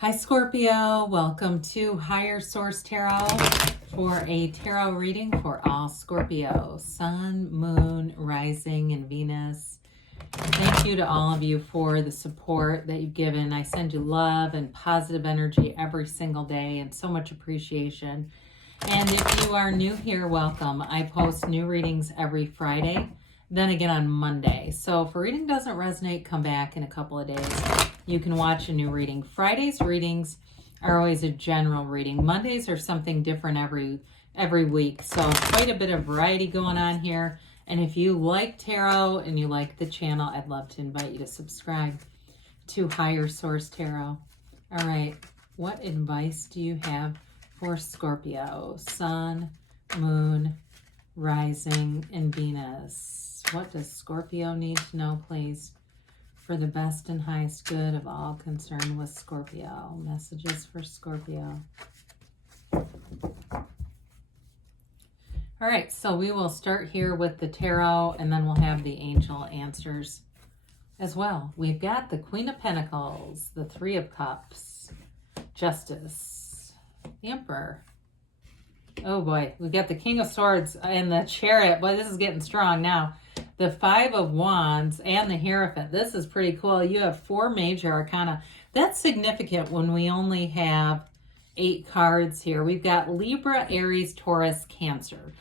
Hi Scorpio, welcome to Higher Source Tarot for a tarot reading for all Scorpio, Sun, Moon, Rising, and Venus. Thank you to all of you for the support that you've given. I send you love and positive energy every single day and so much appreciation. And if you are new here, welcome. I post new readings every Friday, then again on Monday. So if a reading doesn't resonate, come back in a couple of days. You can watch a new reading. Friday's readings are always a general reading. Mondays are something different every week. So quite a bit of variety going on here. And if you like tarot and you like the channel, I'd love to invite you to subscribe to Higher Source Tarot. All right, what advice do you have for Scorpio, Sun, Moon, Rising, and Venus? What does Scorpio need to know, please, for the best and highest good of all concerned with Scorpio? Messages for Scorpio. All right, so we will start here with the tarot, and then we'll have the angel answers as well. We've got the Queen of Pentacles, the Three of Cups, Justice, the Emperor. Oh boy, we've got the King of Swords and the Chariot. Boy, this is getting strong now. The Five of Wands and the Hierophant. This is pretty cool. You have four major arcana. That's significant when we only have 8 cards here. We've got Libra, Aries, Taurus, Cancer.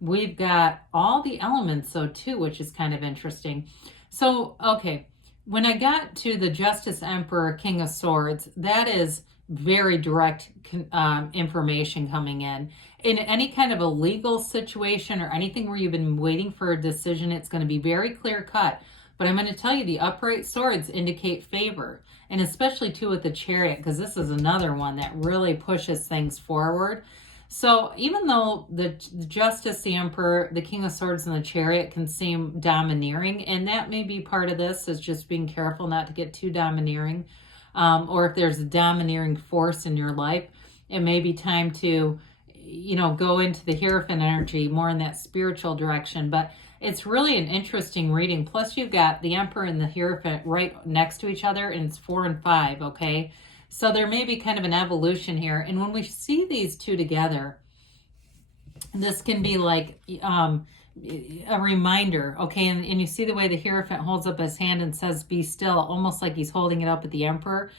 We've got all the elements, though, too, which is kind of interesting. So, okay, when I got to the Justice, Emperor, King of Swords, that is very direct information coming in. In any kind of a legal situation or anything where you've been waiting for a decision, it's going to be very clear cut. But I'm going to tell you, the upright swords indicate favor. And especially, too, with the Chariot, because this is another one that really pushes things forward. So even though the Justice, the Emperor, the King of Swords, and the Chariot can seem domineering, and that may be part of this, is just being careful not to get too domineering. Or if there's a domineering force in your life, it may be time to, go into the Hierophant energy, more in that spiritual direction. But it's really an interesting reading. Plus, you've got the Emperor and the Hierophant right next to each other, and it's 4 and 5, okay? So there may be kind of an evolution here. And when we see these two together, this can be like a reminder, okay? And you see the way the Hierophant holds up his hand and says, be still, almost like he's holding it up at the Emperor.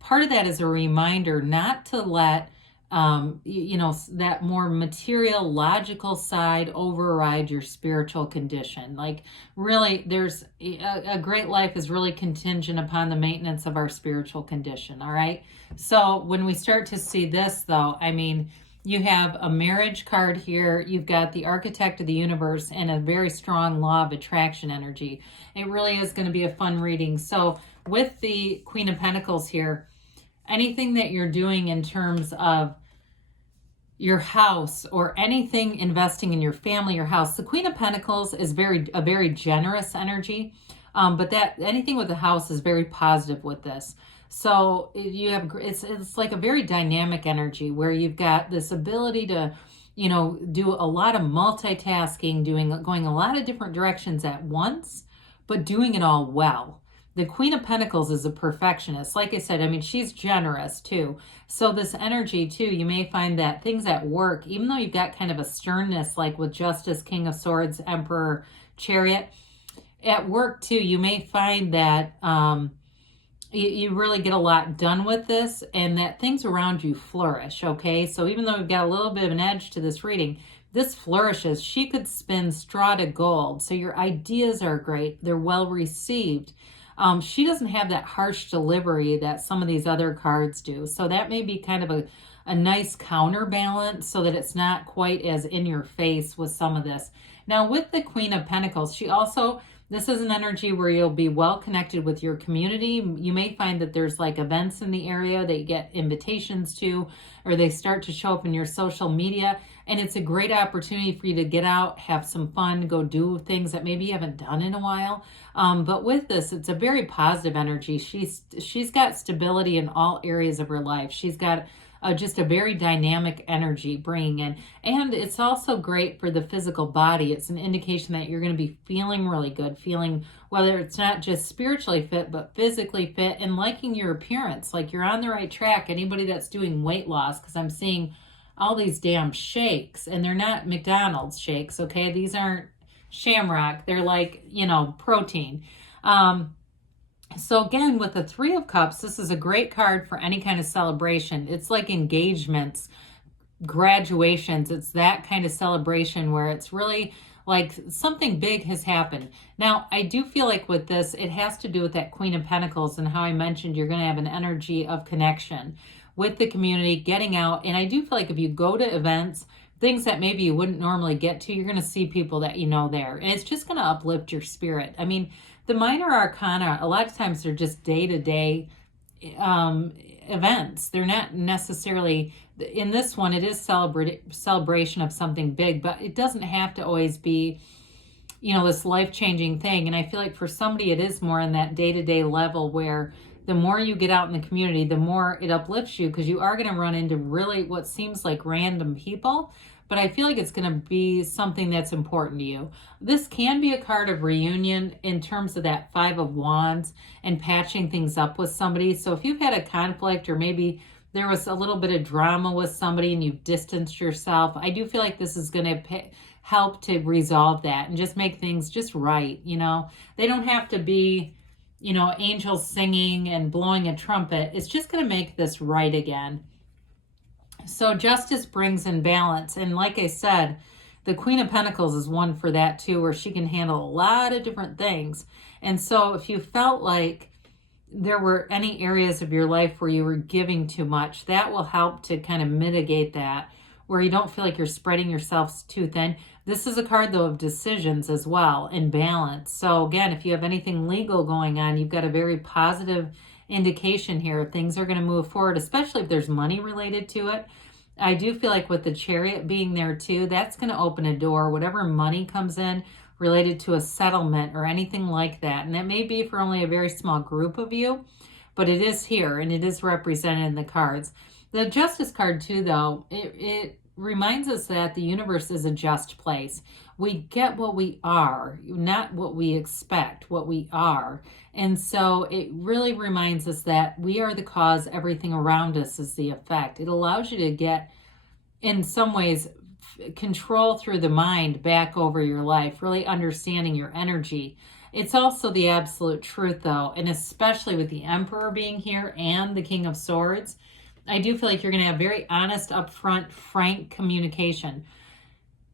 Part of that is a reminder not to let, that more material, logical side override your spiritual condition. Like, really, there's a great life is really contingent upon the maintenance of our spiritual condition, all right? So when we start to see this, though, I mean, you have a marriage card here. You've got the Architect of the Universe and a very strong law of attraction energy. It really is going to be a fun reading. So with the Queen of Pentacles here, anything that you're doing in terms of your house or anything investing in your family, your house, the Queen of Pentacles is a very generous energy. But that anything with the house is very positive with this. So you have, it's like a very dynamic energy where you've got this ability to, do a lot of multitasking, going a lot of different directions at once, but doing it all well. The Queen of Pentacles is a perfectionist. Like I said, I mean, she's generous too. So this energy too, you may find that things at work, even though you've got kind of a sternness, like with Justice, King of Swords, Emperor, Chariot, at work too, you may find that you really get a lot done with this and that things around you flourish, okay? So even though we've got a little bit of an edge to this reading, this flourishes. She could spin straw to gold. So your ideas are great. They're well received. She doesn't have that harsh delivery that some of these other cards do. So that may be kind of a nice counterbalance so that it's not quite as in your face with some of this. Now with the Queen of Pentacles, this is an energy where you'll be well connected with your community. You may find that there's like events in the area that you get invitations to, or they start to show up in your social media. And it's a great opportunity for you to get out, have some fun, go do things that maybe you haven't done in a while. But with this, it's a very positive energy. She's got stability in all areas of her life. She's got just a very dynamic energy bringing in. And it's also great for the physical body. It's an indication that you're going to be feeling really good, feeling whether it's not just spiritually fit, but physically fit and liking your appearance, like you're on the right track. Anybody that's doing weight loss, because I'm seeing all these damn shakes, and they're not McDonald's shakes, okay? These aren't Shamrock. They're like, you know, protein. So again, with the Three of Cups, this is a great card for any kind of celebration. It's like engagements, graduations. It's that kind of celebration where it's really like something big has happened. Now, I do feel like with this, it has to do with that Queen of Pentacles and how I mentioned you're going to have an energy of connection with the community, getting out. And I do feel like if you go to events, things that maybe you wouldn't normally get to, you're going to see people that you know there. And it's just going to uplift your spirit. I mean, the minor arcana, a lot of times they're just day-to-day events. They're not necessarily, in this one, it is celebration of something big, but it doesn't have to always be, you know, this life-changing thing. And I feel like for somebody, it is more on that day-to-day level where the more you get out in the community, the more it uplifts you, because you are going to run into really what seems like random people. But I feel like it's going to be something that's important to you. This can be a card of reunion in terms of that Five of Wands and patching things up with somebody. So if you've had a conflict, or maybe there was a little bit of drama with somebody and you've distanced yourself, I do feel like this is going to help to resolve that and just make things just right. You know, they don't have to be, you know, angels singing and blowing a trumpet. It's just going to make this right again. So justice brings in balance. And like I said, the Queen of Pentacles is one for that too, where she can handle a lot of different things. And so if you felt like there were any areas of your life where you were giving too much, that will help to kind of mitigate that, where you don't feel like you're spreading yourself too thin. This is a card, though, of decisions as well and balance. So again, if you have anything legal going on, you've got a very positive indication here. Things are going to move forward, especially if there's money related to it. I do feel like with the Chariot being there too, that's going to open a door. Whatever money comes in related to a settlement or anything like that, and that may be for only a very small group of you, but it is here and it is represented in the cards. The Justice card too, though, it reminds us that the universe is a just place. We get what we are, not what we expect, what we are. And so it really reminds us that we are the cause, everything around us is the effect. It allows you to get, in some ways, control through the mind back over your life, really understanding your energy. It's also the absolute truth, though, and especially with the Emperor being here and the King of Swords, I do feel like you're going to have very honest, upfront, frank communication.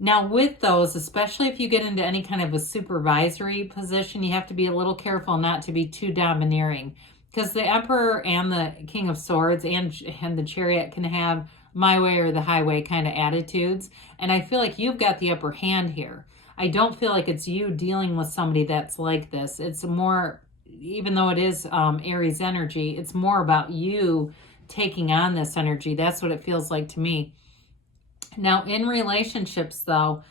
Now with those, especially if you get into any kind of a supervisory position, you have to be a little careful not to be too domineering, because the Emperor and the King of Swords and the Chariot can have my way or the highway kind of attitudes. And I feel like you've got the upper hand here. I don't feel like it's you dealing with somebody that's like this. It's more, even though it is Aries energy, it's more about you taking on this energy. That's what it feels like to me. Now, in relationships, though,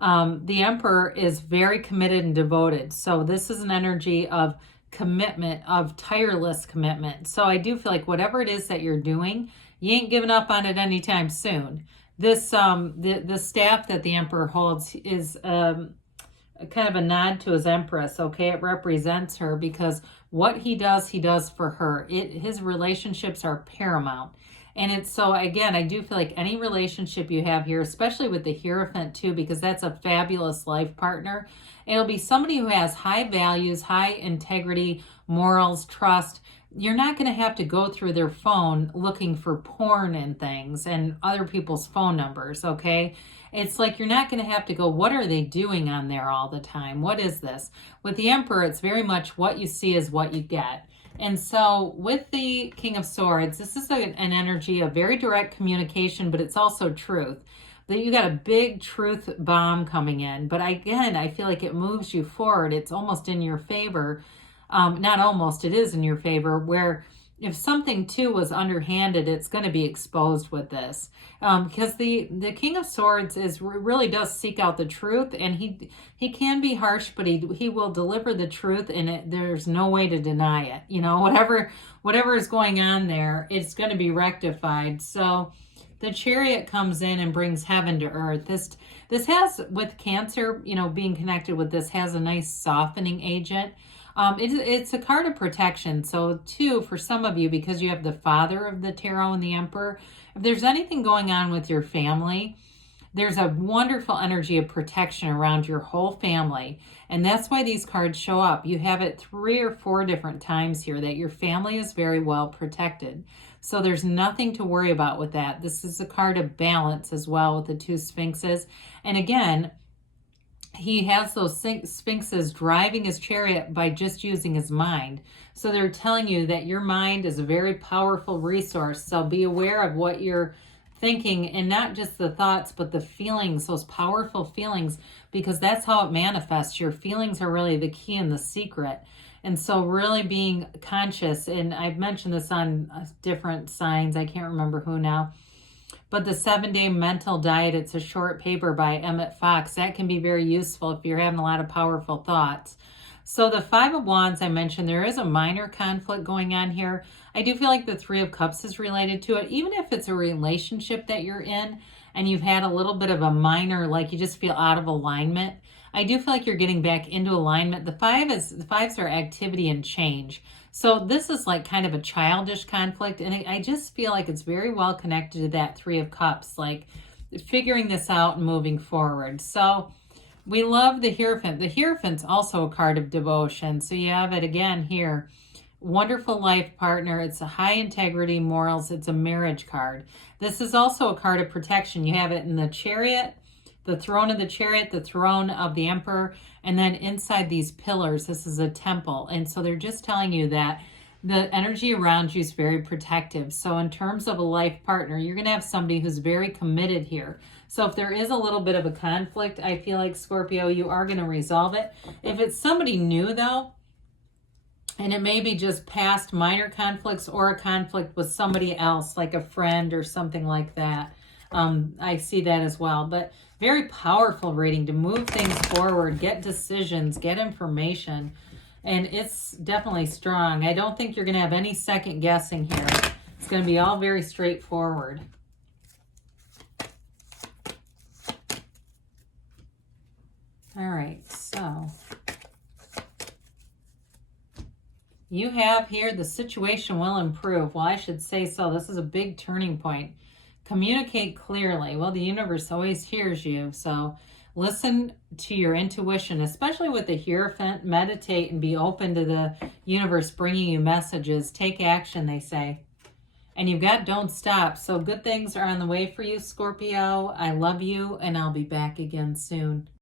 the Emperor is very committed and devoted. So this is an energy of commitment, of tireless commitment. So I do feel like whatever it is that you're doing, you ain't giving up on it anytime soon. This, the staff that the Emperor holds is kind of a nod to his Empress, okay? It represents her because what he does for her. His relationships are paramount. And it's so, again, I do feel like any relationship you have here, especially with the Hierophant too, because that's a fabulous life partner, it'll be somebody who has high values, high integrity, morals, trust. You're not going to have to go through their phone looking for porn and things and other people's phone numbers, okay? It's like you're not going to have to go, what are they doing on there all the time? What is this? With the Emperor, it's very much what you see is what you get. And so with the King of Swords, this is an energy of very direct communication, but it's also truth. That you got a big truth bomb coming in. But again, I feel like it moves you forward. It's almost in your favor. Not almost, it is in your favor, where if something too was underhanded, it's going to be exposed with this, because the King of Swords really does seek out the truth, and he can be harsh, but he will deliver the truth, and there's no way to deny it. You know, whatever is going on there, it's going to be rectified. So the Chariot comes in and brings heaven to earth. This has, with Cancer, you know, being connected with this, has a nice softening agent. It's a card of protection. So too, for some of you, because you have the Father of the Tarot and the Emperor, if there's anything going on with your family, there's a wonderful energy of protection around your whole family. And that's why these cards show up. You have it 3 or 4 different times here that your family is very well protected. So there's nothing to worry about with that. This is a card of balance as well with the 2 Sphinxes. And again, he has those sphinxes driving his chariot by just using his mind. So they're telling you that your mind is a very powerful resource. So be aware of what you're thinking, and not just the thoughts, but the feelings, those powerful feelings, because that's how it manifests. Your feelings are really the key and the secret. And so really being conscious, and I've mentioned this on different signs, I can't remember who now, but the 7-Day Mental Diet, it's a short paper by Emmett Fox. That can be very useful if you're having a lot of powerful thoughts. So the 5 of Wands I mentioned, there is a minor conflict going on here. I do feel like the 3 of Cups is related to it. Even if it's a relationship that you're in and you've had a little bit of a minor, like you just feel out of alignment, I do feel like you're getting back into alignment. The 5s are activity and change. So this is like kind of a childish conflict, and I just feel like it's very well connected to that 3 of Cups, like figuring this out and moving forward. So we love the Hierophant. The Hierophant's also a card of devotion. So you have it again here. Wonderful life partner. It's a high integrity, morals. It's a marriage card. This is also a card of protection. You have it in the Chariot, the throne of the Chariot, the throne of the Emperor, and then inside these pillars, this is a temple. And so they're just telling you that the energy around you is very protective. So in terms of a life partner, you're going to have somebody who's very committed here. So if there is a little bit of a conflict, I feel like, Scorpio, you are going to resolve it. If it's somebody new, though, and it may be just past minor conflicts or a conflict with somebody else, like a friend or something like that, I see that as well. But very powerful reading to move things forward, get decisions, get information. And it's definitely strong. I don't think you're going to have any second guessing here. It's going to be all very straightforward. All right, so you have here the situation will improve. Well, I should say so. This is a big turning point. Communicate clearly. Well, the universe always hears you, so listen to your intuition, especially with the Hierophant. Meditate and be open to the universe bringing you messages. Take action, they say. And you've got don't stop. So good things are on the way for you, Scorpio. I love you, and I'll be back again soon.